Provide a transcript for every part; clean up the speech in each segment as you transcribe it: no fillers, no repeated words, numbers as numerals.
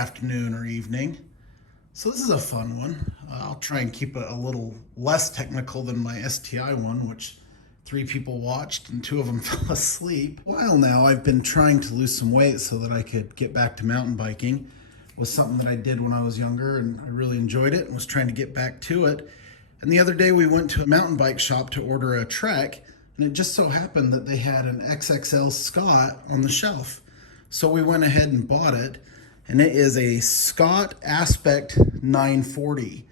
afternoon or evening. So this is a fun one. I'll try and keep it a little less technical than my STI one, which 3 people watched and 2 of them fell asleep. A while now I've been trying to lose some weight so that I could get back to mountain biking. It was something that I did when I was younger and I really enjoyed it and was trying to get back to it. And the other day we went to a mountain bike shop to order a Trek, and it just so happened that they had an XXL Scott on the shelf. So we went ahead and bought it, and it is a Scott Aspect 940.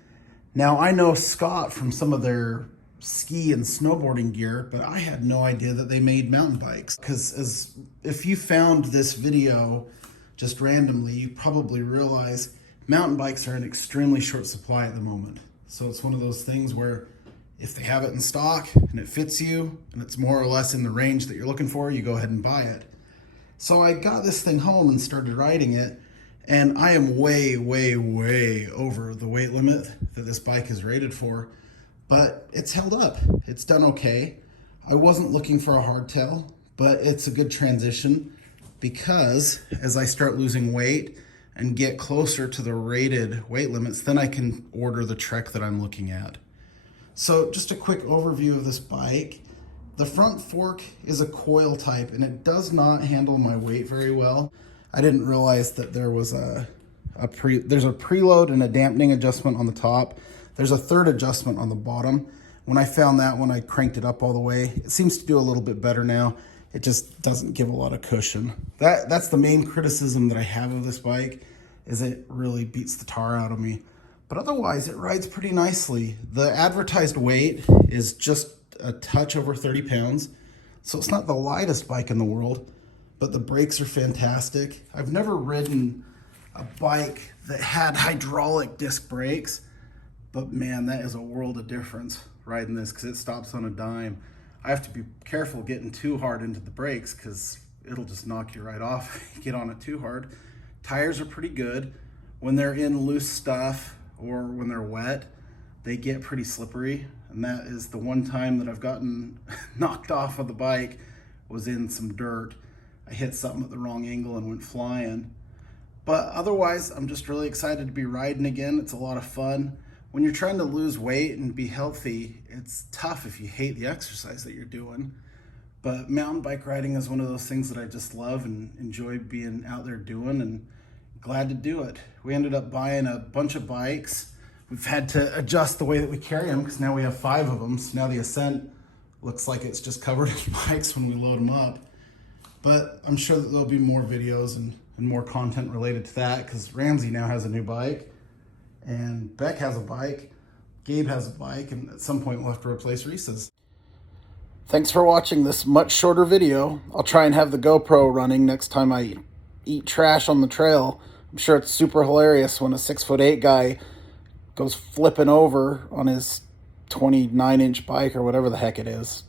Now I know Scott from some of their ski and snowboarding gear, but I had no idea that they made mountain bikes. Because if you found this video just randomly, you probably realize mountain bikes are in extremely short supply at the moment. So it's one of those things where if they have it in stock and it fits you and it's more or less in the range that you're looking for, you go ahead and buy it. So I got this thing home and started riding it, and I am way over the weight limit that this bike is rated for, but it's held up. It's done okay. I wasn't looking for a hardtail, but it's a good transition because as I start losing weight and get closer to the rated weight limits, then I can order the Trek that I'm looking at. So just a quick overview of this bike. The front fork is a Coil type, and it does not handle my weight very well. I didn't realize that there was there's a preload and a dampening adjustment on the top. There's a third adjustment on the bottom. When I found that when I cranked it up all the way, it seems to do a little bit better now. It just doesn't give a lot of cushion. That's the main criticism that I have of this bike, is it really beats the tar out of me. But otherwise, it rides pretty nicely. The advertised weight is just a touch over 30 pounds. So it's not the lightest bike in the world, but the brakes are fantastic. I've never ridden a bike that had hydraulic disc brakes, but man, that is a world of difference riding this because it stops on a dime. I have to be careful getting too hard into the brakes because it'll just knock you right off if you get on it too hard. Tires are pretty good. When they're in loose stuff or when they're wet, they get pretty slippery. And that is the one time that I've gotten knocked off of the bike, was in some dirt. I hit something at the wrong angle and went flying. But otherwise, I'm just really excited to be riding again. It's a lot of fun. When you're trying to lose weight and be healthy, it's tough if you hate the exercise that you're doing. But mountain bike riding is one of those things that I just love and enjoy being out there doing, and glad to do it. We ended up buying a bunch of bikes. We've had to adjust the way that we carry them because now we have 5 of them. So now the Ascent looks like it's just covered in bikes when we load them up. But I'm sure that there'll be more videos and more content related to that because Ramsey now has a new bike. And Beck has a bike, Gabe has a bike, and at some point we'll have to replace Reese's. Thanks for watching this much shorter video. I'll try and have the GoPro running next time I eat trash on the trail. I'm sure it's super hilarious when a 6'8" guy goes flipping over on his 29-inch bike or whatever the heck it is.